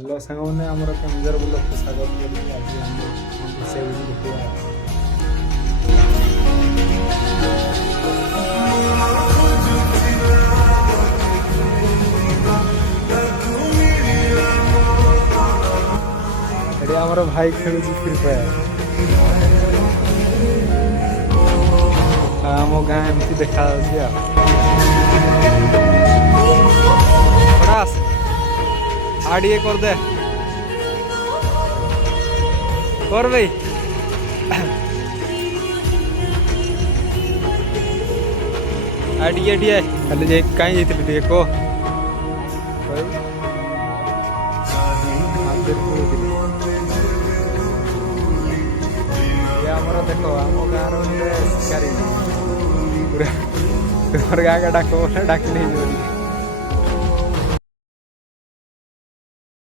hello सांगने आमर केमजर blog को स्वागत करी आज हम से देखिए एडी आमर भाई खेलु फ्री फायर आम गाँ एमती देखा आड़िए कर दे कर भाई आड़िए आड़िए खाली जे कहीं जाइथिलु टिके को आमर देख आम गाँव शिकारी गाँ का डाक डाक नहीं